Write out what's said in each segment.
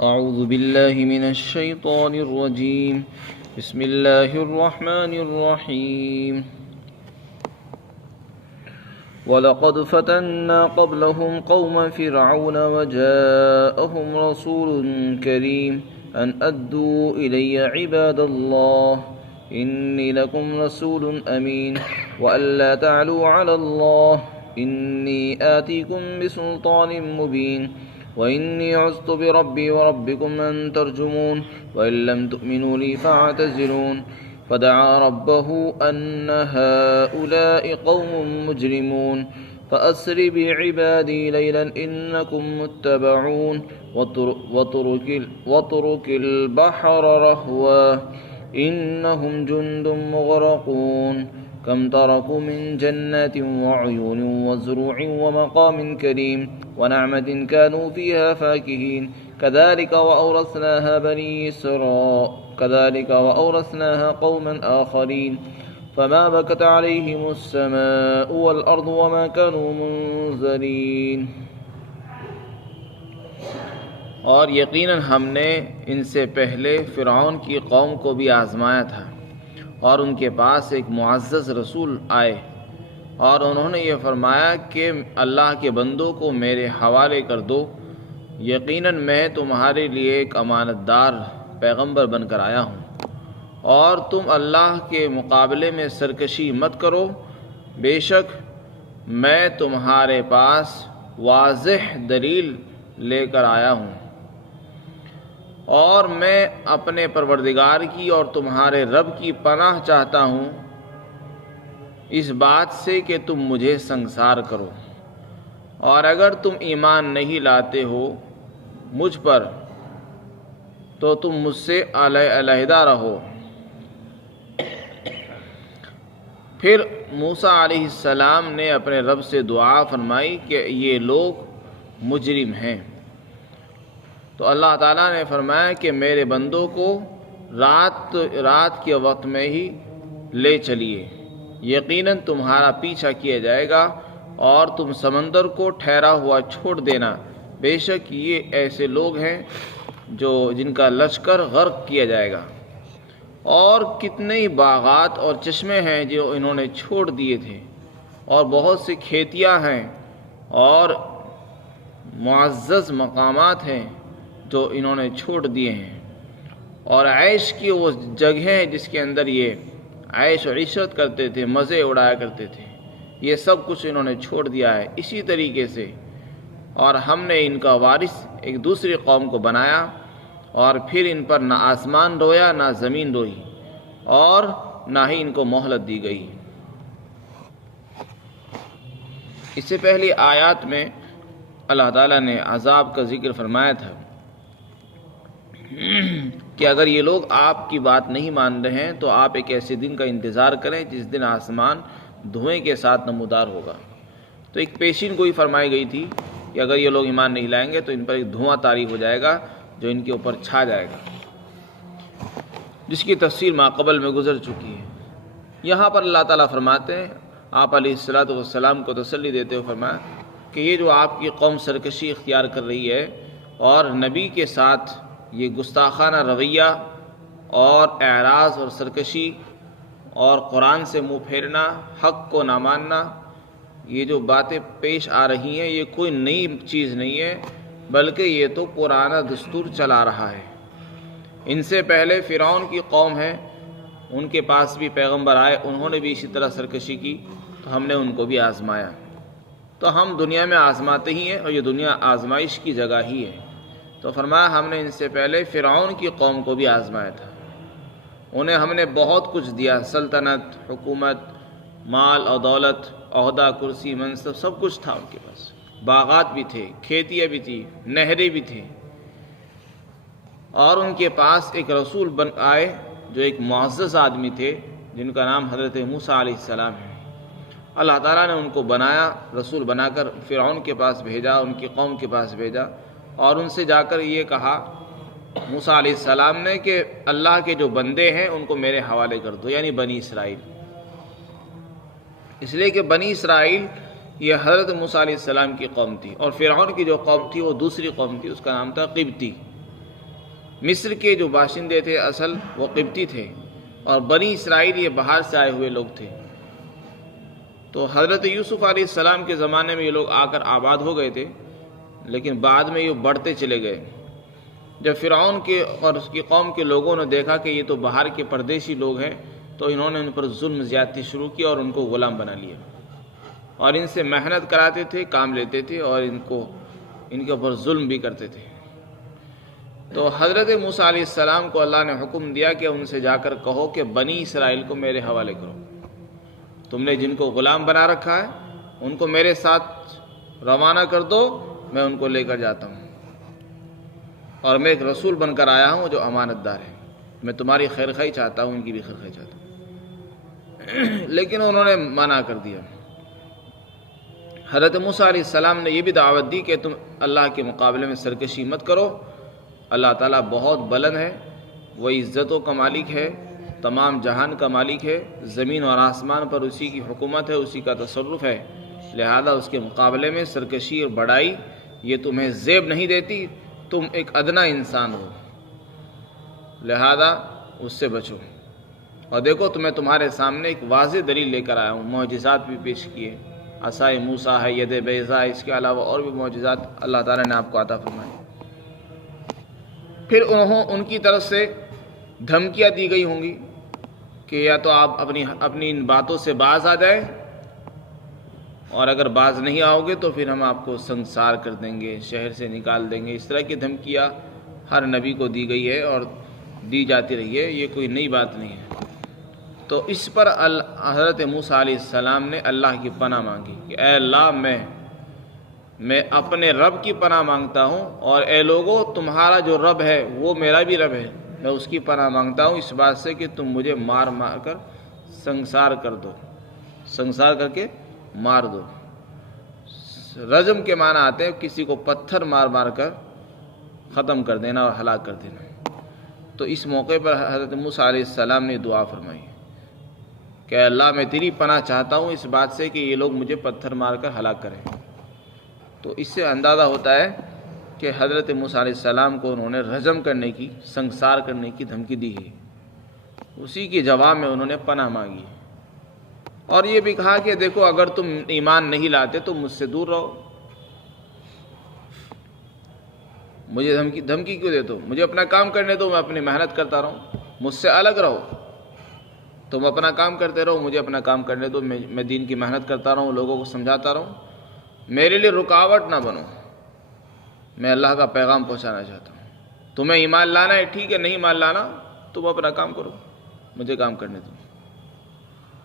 أعوذ بالله من الشيطان الرجيم. بسم الله الرحمن الرحيم. وَلَقَدْ فَتَنَّا قَبْلَهُمْ قَوْمَ فِرْعَوْنَ وَجَاءَهُمْ رَسُولٌ كَرِيمٌ أَنْ أَدُّوا إِلَيَّ عِبَادَ اللَّهِ إِنِّي لَكُمْ رَسُولٌ أَمِينٌ وَأَلَّا تَعْلُوا عَلَى اللَّهِ إِنِّي آتِيكُمْ بِسُلْطَانٍ مُبِينٍ وَإِنِّي عُذْتُ بِرَبِّي وَرَبِّكُمْ أَن تَرْجُمُونِ وَإِن لَّمْ تُؤْمِنُوا لِي فَاعْتَزِلُونِ فدعا ربه أن هؤلاء قوم مجرمون فأسر بعبادي ليلا إنكم متبعون واترك البحر رهوا إنهم جند مغرقون كم تركوا من جنات وعيون وزروع ومقام كريم ونعمة كانوا فيها فاكهين كذلك وأورثناها قوما آخرين فما بكت عليهم السماء والأرض وما كانوا منذرين. اور یقیناً ہم نے ان سے پہلے فرعون کی قوم کو بھی آزمایا تھا، اور ان کے پاس ایک معزز رسول آئے اور انہوں نے یہ فرمایا کہ اللہ کے بندوں کو میرے حوالے کر دو، یقیناً میں تمہارے لیے ایک امانت دار پیغمبر بن کر آیا ہوں، اور تم اللہ کے مقابلے میں سرکشی مت کرو، بے شک میں تمہارے پاس واضح دلیل لے کر آیا ہوں، اور میں اپنے پروردگار کی اور تمہارے رب کی پناہ چاہتا ہوں اس بات سے کہ تم مجھے سنگسار کرو، اور اگر تم ایمان نہیں لاتے ہو مجھ پر تو تم مجھ سے علیحدہ رہو. پھر موسیٰ علیہ السلام نے اپنے رب سے دعا فرمائی کہ یہ لوگ مجرم ہیں، تو اللہ تعالیٰ نے فرمایا کہ میرے بندوں کو رات کے وقت میں ہی لے چلیے، یقیناً تمہارا پیچھا کیا جائے گا اور تم سمندر کو ٹھہرا ہوا چھوڑ دینا، بے شک یہ ایسے لوگ ہیں جن کا لشکر غرق کیا جائے گا. اور کتنے ہی باغات اور چشمے ہیں جو انہوں نے چھوڑ دیے تھے، اور بہت سی کھیتیاں ہیں اور معزز مقامات ہیں جو انہوں نے چھوڑ دیے ہیں، اور عیش کی وہ جگہیں جس کے اندر یہ عیش و عشرت کرتے تھے، مزے اڑایا کرتے تھے، یہ سب کچھ انہوں نے چھوڑ دیا ہے. اسی طریقے سے اور ہم نے ان کا وارث ایک دوسری قوم کو بنایا، اور پھر ان پر نہ آسمان رویا نہ زمین روئی، اور نہ ہی ان کو مہلت دی گئی. اس سے پہلی آیات میں اللہ تعالیٰ نے عذاب کا ذکر فرمایا تھا کہ اگر یہ لوگ آپ کی بات نہیں مان رہے ہیں تو آپ ایک ایسے دن کا انتظار کریں جس دن آسمان دھوئیں کے ساتھ نمودار ہوگا. تو ایک پیشین گوئی فرمائی گئی تھی کہ اگر یہ لوگ ایمان نہیں لائیں گے تو ان پر ایک دھواں طاری ہو جائے گا جو ان کے اوپر چھا جائے گا، جس کی تفصیل ماقبل میں گزر چکی ہے. یہاں پر اللہ تعالیٰ فرماتے ہیں، آپ علیہ السلام کو تسلی دیتے ہوئے فرمایا کہ یہ جو آپ کی قوم سرکشی اختیار کر رہی ہے اور نبی کے ساتھ یہ گستاخانہ رویہ اور اعراض اور سرکشی اور قرآن سے منہ پھیرنا، حق کو نہ ماننا، یہ جو باتیں پیش آ رہی ہیں یہ کوئی نئی چیز نہیں ہے، بلکہ یہ تو پرانا دستور چلا رہا ہے. ان سے پہلے فرعون کی قوم ہے، ان کے پاس بھی پیغمبر آئے، انہوں نے بھی اسی طرح سرکشی کی، تو ہم نے ان کو بھی آزمایا. تو ہم دنیا میں آزماتے ہی ہیں، اور یہ دنیا آزمائش کی جگہ ہی ہے. تو فرمایا ہم نے ان سے پہلے فرعون کی قوم کو بھی آزمایا تھا، انہیں ہم نے بہت کچھ دیا، سلطنت، حکومت، مال اور دولت، عہدہ، کرسی، منصب، سب کچھ تھا ان کے پاس، باغات بھی تھے، کھیتیاں بھی تھی، نہریں بھی تھیں. اور ان کے پاس ایک رسول بن آئے جو ایک معزز آدمی تھے جن کا نام حضرت موسیٰ علیہ السلام ہے. اللہ تعالیٰ نے ان کو بنایا، رسول بنا کر فرعون کے پاس بھیجا، ان کی قوم کے پاس بھیجا، اور ان سے جا کر یہ کہا موسیٰ علیہ السلام نے کہ اللہ کے جو بندے ہیں ان کو میرے حوالے کر دو، یعنی بنی اسرائیل. اس لیے کہ بنی اسرائیل یہ حضرت موسیٰ علیہ السلام کی قوم تھی، اور فرعون کی جو قوم تھی وہ دوسری قوم تھی، اس کا نام تھا قبطی. مصر کے جو باشندے تھے اصل وہ قبطی تھے، اور بنی اسرائیل یہ باہر سے آئے ہوئے لوگ تھے۔ تو حضرت یوسف علیہ السلام کے زمانے میں یہ لوگ آ کر آباد ہو گئے تھے، لیکن بعد میں یہ بڑھتے چلے گئے۔ جب فرعون کے اور اس کی قوم کے لوگوں نے دیکھا کہ یہ تو باہر کے پردیسی لوگ ہیں، تو انہوں نے ان پر ظلم زیادتی شروع کی اور ان کو غلام بنا لیا، اور ان سے محنت کراتے تھے، کام لیتے تھے، اور ان کے اوپر ظلم بھی کرتے تھے۔ تو حضرت موسیٰ علیہ السلام کو اللہ نے حکم دیا کہ ان سے جا کر کہو کہ بنی اسرائیل کو میرے حوالے کرو، تم نے جن کو غلام بنا رکھا ہے ان کو میرے ساتھ روانہ کر دو، میں ان کو لے کر جاتا ہوں، اور میں ایک رسول بن کر آیا ہوں جو امانت دار ہے، میں تمہاری خیر خواہی چاہتا ہوں، ان کی بھی خیر خواہی چاہتا ہوں۔ لیکن انہوں نے منع کر دیا۔ حضرت موسیٰ علیہ السلام نے یہ بھی دعوت دی کہ تم اللہ کے مقابلے میں سرکشی مت کرو، اللہ تعالیٰ بہت بلند ہے، وہ عزتوں کا مالک ہے، تمام جہان کا مالک ہے، زمین اور آسمان پر اسی کی حکومت ہے، اسی کا تصرف ہے، لہذا اس کے مقابلے میں سرکشی اور بڑائی یہ تمہیں زیب نہیں دیتی، تم ایک ادنا انسان ہو، لہذا اس سے بچو۔ اور دیکھو تمہیں تمہارے سامنے ایک واضح دلیل لے کر آیا ہوں، معجزات بھی پیش کیے، عصائے موسیٰ ہے، ید بیضاء، اس کے علاوہ اور بھی معجزات اللہ تعالیٰ نے آپ کو عطا فرمائے۔ پھر ان کی طرف سے دھمکیاں دی گئی ہوں گی کہ یا تو آپ اپنی ان باتوں سے باز آ جائیں، اور اگر باز نہیں آؤ گے تو پھر ہم آپ کو سنسار کر دیں گے، شہر سے نکال دیں گے۔ اس طرح کی دھمکیاں ہر نبی کو دی گئی ہے اور دی جاتی رہی ہے، یہ کوئی نئی بات نہیں ہے۔ تو اس پر حضرت موسیٰ علیہ السلام نے اللہ کی پناہ مانگی کہ اے اللہ، میں اپنے رب کی پناہ مانگتا ہوں، اور اے لوگو تمہارا جو رب ہے وہ میرا بھی رب ہے، میں اس کی پناہ مانگتا ہوں اس بات سے کہ تم مجھے مار کر سنسار کر دو، سنسار کر کے مار دو۔ رجم کے معنی آتے ہیں کسی کو پتھر مار کر ختم کر دینا اور ہلاک کر دینا۔ تو اس موقع پر حضرت موسیٰ علیہ السلام نے دعا فرمائی کہ اے اللہ، میں تیری پناہ چاہتا ہوں اس بات سے کہ یہ لوگ مجھے پتھر مار کر ہلاک کریں۔ تو اس سے اندازہ ہوتا ہے کہ حضرت موسیٰ علیہ السلام کو انہوں نے رجم کرنے کی، سنسار کرنے کی دھمکی دی ہے، اسی کے جواب میں انہوں نے پناہ مانگی، اور یہ بھی کہا کہ دیکھو اگر تم ایمان نہیں لاتے تو مجھ سے دور رہو، مجھے دھمکی کیوں دیتے ہو؟ مجھے اپنا کام کرنے دو، میں اپنی محنت کرتا رہوں، مجھ سے الگ رہو، تم اپنا کام کرتے رہو، مجھے اپنا کام کرنے دو، میں دین کی محنت کرتا رہوں، لوگوں کو سمجھاتا رہوں، میرے لیے رکاوٹ نہ بنو، میں اللہ کا پیغام پہنچانا چاہتا ہوں۔ تمہیں ایمان لانا ہے ٹھیک ہے، نہیں ایمان لانا تم اپنا کام کرو، مجھے کام کرنے دو۔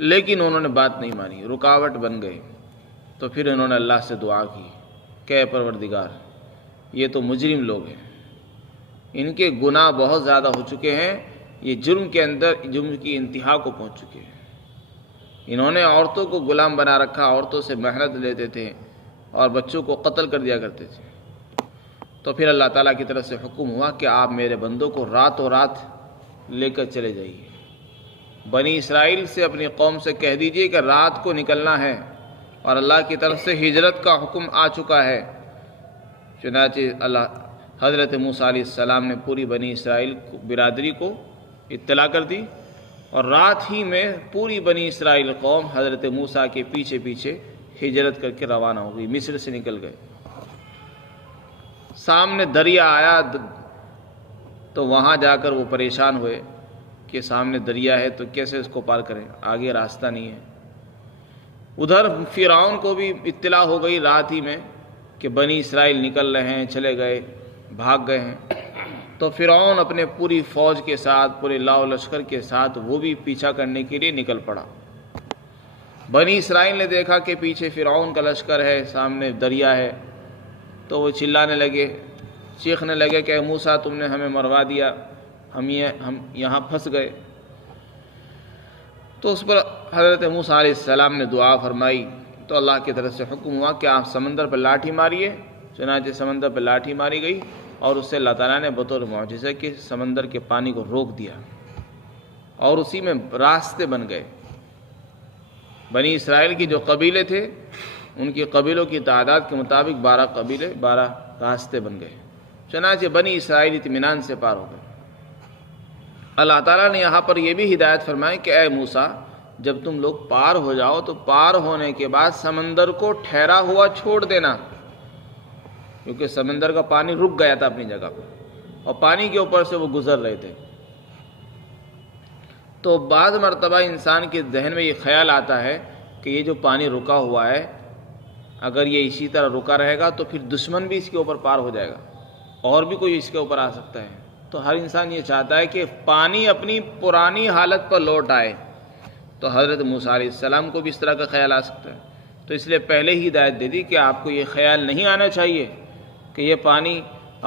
لیکن انہوں نے بات نہیں مانی، رکاوٹ بن گئے۔ تو پھر انہوں نے اللہ سے دعا کی کہ اے پروردگار، یہ تو مجرم لوگ ہیں، ان کے گناہ بہت زیادہ ہو چکے ہیں، یہ جرم کی انتہا کو پہنچ چکے ہیں۔ انہوں نے عورتوں کو غلام بنا رکھا، عورتوں سے محنت لیتے تھے اور بچوں کو قتل کر دیا کرتے تھے۔ تو پھر اللہ تعالیٰ کی طرف سے حکم ہوا کہ آپ میرے بندوں کو راتوں رات لے کر چلے جائیے، بنی اسرائیل سے اپنی قوم سے کہہ دیجئے کہ رات کو نکلنا ہے، اور اللہ کی طرف سے ہجرت کا حکم آ چکا ہے۔ چنانچہ حضرت موسیٰ علیہ السلام نے پوری بنی اسرائیل برادری کو اطلاع کر دی، اور رات ہی میں پوری بنی اسرائیل قوم حضرت موسیٰ کے پیچھے پیچھے ہجرت کر کے روانہ ہو گئی، مصر سے نکل گئے۔ سامنے دریا آیا تو وہاں جا کر وہ پریشان ہوئے کہ سامنے دریا ہے تو کیسے اس کو پار کریں، آگے راستہ نہیں ہے۔ ادھر فرعون کو بھی اطلاع ہو گئی رات ہی میں کہ بنی اسرائیل نکل رہے ہیں، چلے گئے، بھاگ گئے ہیں۔ تو فرعون اپنے پوری فوج کے ساتھ، پورے لاؤ لشکر کے ساتھ وہ بھی پیچھا کرنے کے لیے نکل پڑا۔ بنی اسرائیل نے دیکھا کہ پیچھے فرعون کا لشکر ہے، سامنے دریا ہے، تو وہ چلانے لگے، چیخنے لگے کہ اے موسیٰ، تم نے ہمیں مروا دیا، ہم یہاں پھنس گئے۔ تو اس پر حضرت موسیٰ علیہ السلام نے دعا فرمائی، تو اللہ کی طرف سے حکم ہوا کہ آپ سمندر پر لاٹھی ماریے۔ چنانچہ سمندر پر لاٹھی ماری گئی، اور اس سے اللہ تعالیٰ نے بطور معجزہ کے سمندر کے پانی کو روک دیا، اور اسی میں راستے بن گئے۔ بنی اسرائیل کی جو قبیلے تھے، ان کی قبیلوں کی تعداد کے مطابق 12 قبیلے، 12 راستے بن گئے۔ چنانچہ بنی اسرائیل اطمینان سے پار ہو گئے۔ اللہ تعالیٰ نے یہاں پر یہ بھی ہدایت فرمائی کہ اے موسیٰ، جب تم لوگ پار ہو جاؤ تو پار ہونے کے بعد سمندر کو ٹھہرا ہوا چھوڑ دینا، کیونکہ سمندر کا پانی رک گیا تھا اپنی جگہ پر اور پانی کے اوپر سے وہ گزر رہے تھے۔ تو بعض مرتبہ انسان کے ذہن میں یہ خیال آتا ہے کہ یہ جو پانی رکا ہوا ہے، اگر یہ اسی طرح رکا رہے گا تو پھر دشمن بھی اس کے اوپر پار ہو جائے گا اور بھی کوئی اس کے اوپر آ سکتا ہے۔ تو ہر انسان یہ چاہتا ہے کہ پانی اپنی پرانی حالت پر لوٹ آئے۔ تو حضرت موسیٰ علیہ السلام کو بھی اس طرح کا خیال آ سکتا ہے، تو اس لیے پہلے ہی ہدایت دے دی کہ آپ کو یہ خیال نہیں آنا چاہیے کہ یہ پانی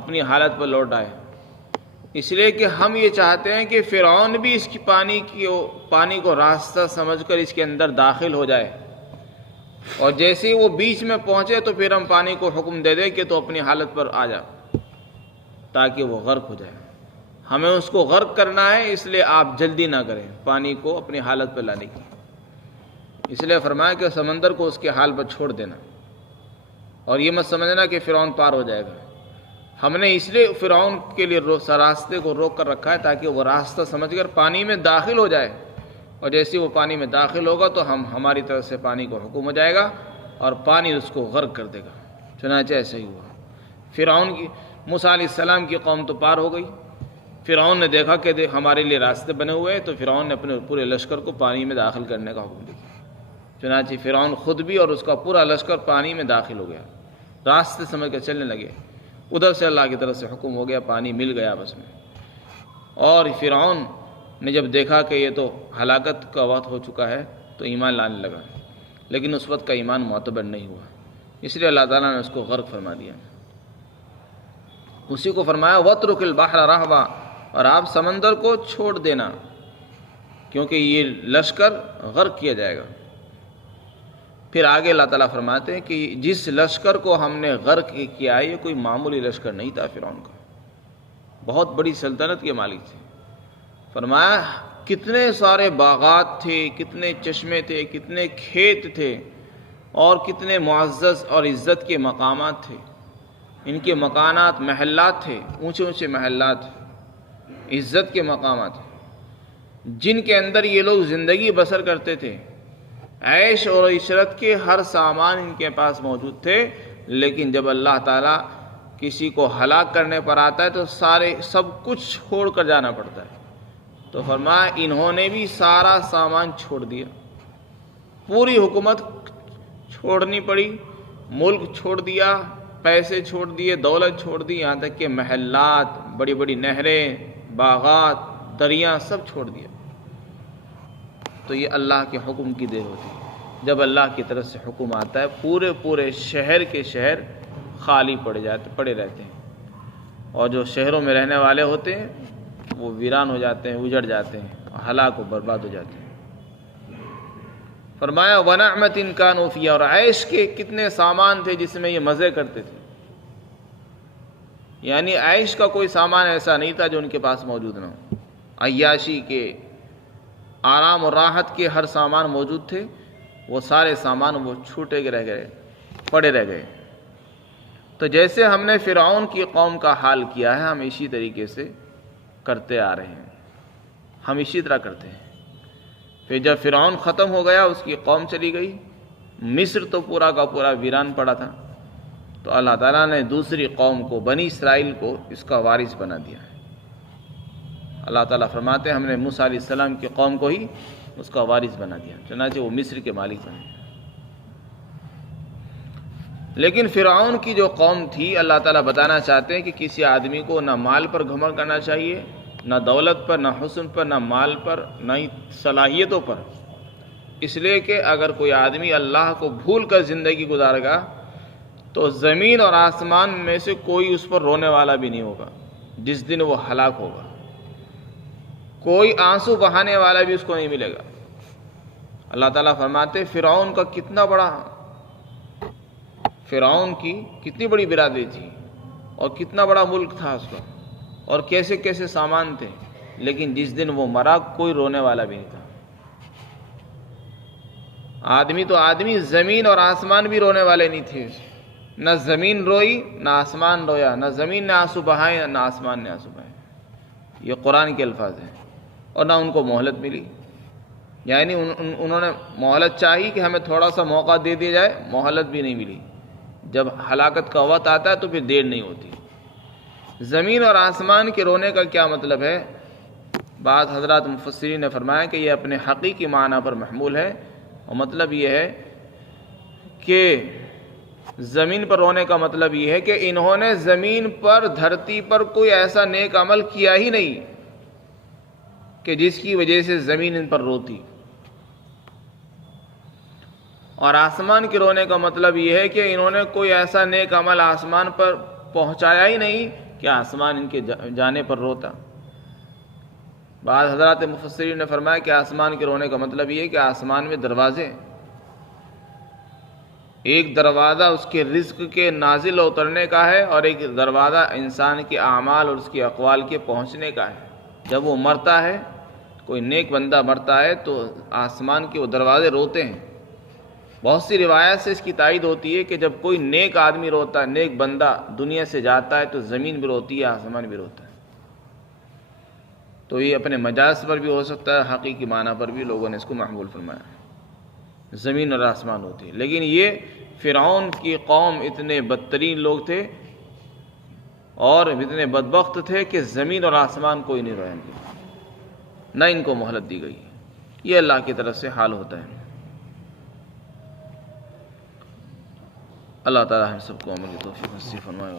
اپنی حالت پر لوٹ آئے، اس لیے کہ ہم یہ چاہتے ہیں کہ فرعون بھی اس کی پانی کو راستہ سمجھ کر اس کے اندر داخل ہو جائے، اور جیسے ہی وہ بیچ میں پہنچے تو پھر ہم پانی کو حکم دے دیں کہ تو اپنی حالت پر آ جا، تاکہ وہ غرق ہو جائے۔ ہمیں اس کو غرق کرنا ہے، اس لیے آپ جلدی نہ کریں پانی کو اپنی حالت پر لانے کی۔ اس لیے فرمایا کہ سمندر کو اس کے حال پر چھوڑ دینا، اور یہ مت سمجھنا کہ فرعون پار ہو جائے گا۔ ہم نے اس لیے فرعون کے لیے راستے کو روک کر رکھا ہے تاکہ وہ راستہ سمجھ کر پانی میں داخل ہو جائے، اور جیسے وہ پانی میں داخل ہوگا تو ہماری طرف سے پانی کو حکم ہو جائے گا اور پانی اس کو غرق کر دے گا۔ چنانچہ ایسا ہی ہوا۔ فرعون کی موسیٰ علیہ السلام کی قوم تو پار ہو گئی۔ فرعون نے دیکھا کہ ہمارے لیے راستے بنے ہوئے ہیں، تو فرعون نے اپنے پورے لشکر کو پانی میں داخل کرنے کا حکم دیا۔ چنانچہ فرعون خود بھی اور اس کا پورا لشکر پانی میں داخل ہو گیا، راستے سمجھ کر چلنے لگے۔ ادھر سے اللہ کی طرف سے حکم ہو گیا، پانی مل گیا بس میں۔ اور فرعون نے جب دیکھا کہ یہ تو ہلاکت کا وقت ہو چکا ہے تو ایمان لانے لگا، لیکن اس وقت کا ایمان معتبر نہیں ہوا، اس لیے اللہ تعالیٰ نے اس کو غرق فرما دیا۔ اسی کو فرمایا وَاتْرُكِ الْبَحْرَ رَهْوًا، اور آپ سمندر کو چھوڑ دینا، کیونکہ یہ لشکر غرق کیا جائے گا۔ پھر آگے اللہ تعالیٰ فرماتے ہیں کہ جس لشکر کو ہم نے غرق کیا ہے یہ کوئی معمولی لشکر نہیں تھا، فرعون کا بہت بڑی سلطنت کے مالک تھے۔ فرمایا کتنے سارے باغات تھے، کتنے چشمے تھے، کتنے کھیت تھے، اور کتنے معزز اور عزت کے مقامات تھے۔ ان کے مکانات محلات تھے، اونچے اونچے محلات، عزت کے مقامات، جن کے اندر یہ لوگ زندگی بسر کرتے تھے۔ عیش اور عشرت کے ہر سامان ان کے پاس موجود تھے، لیکن جب اللہ تعالیٰ کسی کو ہلاک کرنے پر آتا ہے تو سب کچھ چھوڑ کر جانا پڑتا ہے۔ تو فرمایا انہوں نے بھی سارا سامان چھوڑ دیا، پوری حکومت چھوڑنی پڑی، ملک چھوڑ دیا، پیسے چھوڑ دیے، دولت چھوڑ دی، یہاں تک کہ محلات، بڑی بڑی نہریں، باغات، دریا سب چھوڑ دیا۔ تو یہ اللہ کے حکم کی دیر ہوتی ہے۔ جب اللہ کی طرف سے حکم آتا ہے پورے شہر کے شہر خالی پڑے رہتے ہیں، اور جو شہروں میں رہنے والے ہوتے ہیں وہ ویران ہو جاتے ہیں، اجڑ جاتے ہیں، ہلاک و برباد ہو جاتے ہیں۔ فرمایا وَنَعْمَةٍ كَانُوا فِيهَا، اور عیش کے کتنے سامان تھے جس میں یہ مزے کرتے تھے، یعنی عیش کا کوئی سامان ایسا نہیں تھا جو ان کے پاس موجود نہ ہو۔ عیاشی کے، آرام اور راحت کے ہر سامان موجود تھے، وہ سارے سامان وہ چھوٹے رہ گئے، پڑے رہ گئے۔ تو جیسے ہم نے فرعون کی قوم کا حال کیا ہے، ہم اسی طریقے سے کرتے آ رہے ہیں، ہم اسی طرح کرتے ہیں۔ پھر جب فرعون ختم ہو گیا، اس کی قوم چلی گئی، مصر تو پورا کا پورا ویران پڑا تھا، تو اللہ تعالیٰ نے دوسری قوم کو، بنی اسرائیل کو اس کا وارث بنا دیا۔ اللہ تعالیٰ فرماتے ہیں ہم نے موسیٰ علیہ السلام کی قوم کو ہی اس کا وارث بنا دیا، چنانچہ وہ مصر کے مالک بنے۔ لیکن فرعون کی جو قوم تھی، اللہ تعالیٰ بتانا چاہتے ہیں کہ کسی آدمی کو نہ مال پر گھمنڈ کرنا چاہیے، نہ دولت پر، نہ حسن پر، نہ مال پر، نہ ہی صلاحیتوں پر، اس لیے کہ اگر کوئی آدمی اللہ کو بھول کر زندگی گزارے گا تو زمین اور آسمان میں سے کوئی اس پر رونے والا بھی نہیں ہوگا جس دن وہ ہلاک ہوگا، کوئی آنسو بہانے والا بھی اس کو نہیں ملے گا۔ اللہ تعالیٰ فرماتے فرعون کا فرعون کی کتنی بڑی برادری تھی اور کتنا بڑا ملک تھا اس کا، اور کیسے کیسے سامان تھے، لیکن جس دن وہ مرا کوئی رونے والا بھی نہیں تھا۔ آدمی تو آدمی، زمین اور آسمان بھی رونے والے نہیں تھے، نہ زمین روئی نہ آسمان رویا، نہ زمین نے آنسو بہائے نہ آسمان نے آنسو بہائے. یہ قرآن کے الفاظ ہیں. اور نہ ان کو مہلت ملی، یعنی انہوں نے مہلت چاہی کہ ہمیں تھوڑا سا موقع دے دیا جائے، مہلت بھی نہیں ملی. جب ہلاکت کا وقت آتا ہے تو پھر دیر نہیں ہوتی. زمین اور آسمان کے رونے کا کیا مطلب ہے؟ بعض حضرات مفسرین نے فرمایا کہ یہ اپنے حقیقی معنی پر محمول ہے، اور مطلب یہ ہے کہ زمین پر رونے کا مطلب یہ ہے کہ انہوں نے زمین پر، دھرتی پر کوئی ایسا نیک عمل کیا ہی نہیں کہ جس کی وجہ سے زمین ان پر روتی. اور آسمان کے رونے کا مطلب یہ ہے کہ انہوں نے کوئی ایسا نیک عمل آسمان پر پہنچایا ہی نہیں کہ آسمان ان کے جانے پر روتا. بعض حضرات مفسرین نے فرمایا کہ آسمان کے رونے کا مطلب یہ ہے کہ آسمان میں دروازے، ایک دروازہ اس کے رزق کے نازل اترنے کا ہے، اور ایک دروازہ انسان کے اعمال اور اس کے اقوال کے پہنچنے کا ہے. جب وہ مرتا ہے، کوئی نیک بندہ مرتا ہے، تو آسمان کے وہ دروازے روتے ہیں. بہت سی روایات سے اس کی تائید ہوتی ہے کہ جب کوئی نیک آدمی روتا ہے، نیک بندہ دنیا سے جاتا ہے، تو زمین بھی روتی ہے، آسمان بھی روتا ہے. تو یہ اپنے مجاز پر بھی ہو سکتا ہے، حقیقی معنی پر بھی لوگوں نے اس کو محمول فرمایا. زمین اور آسمان ہوتی ہے. لیکن یہ فرعون کی قوم اتنے بدترین لوگ تھے اور اتنے بدبخت تھے کہ زمین اور آسمان کوئی نہیں روئیں گے، نہ ان کو مہلت دی گئی. یہ اللہ کی طرف سے حال ہوتا ہے. اللہ تعالی ہم سب کو عمل کی توفیق نصیب فرمائے.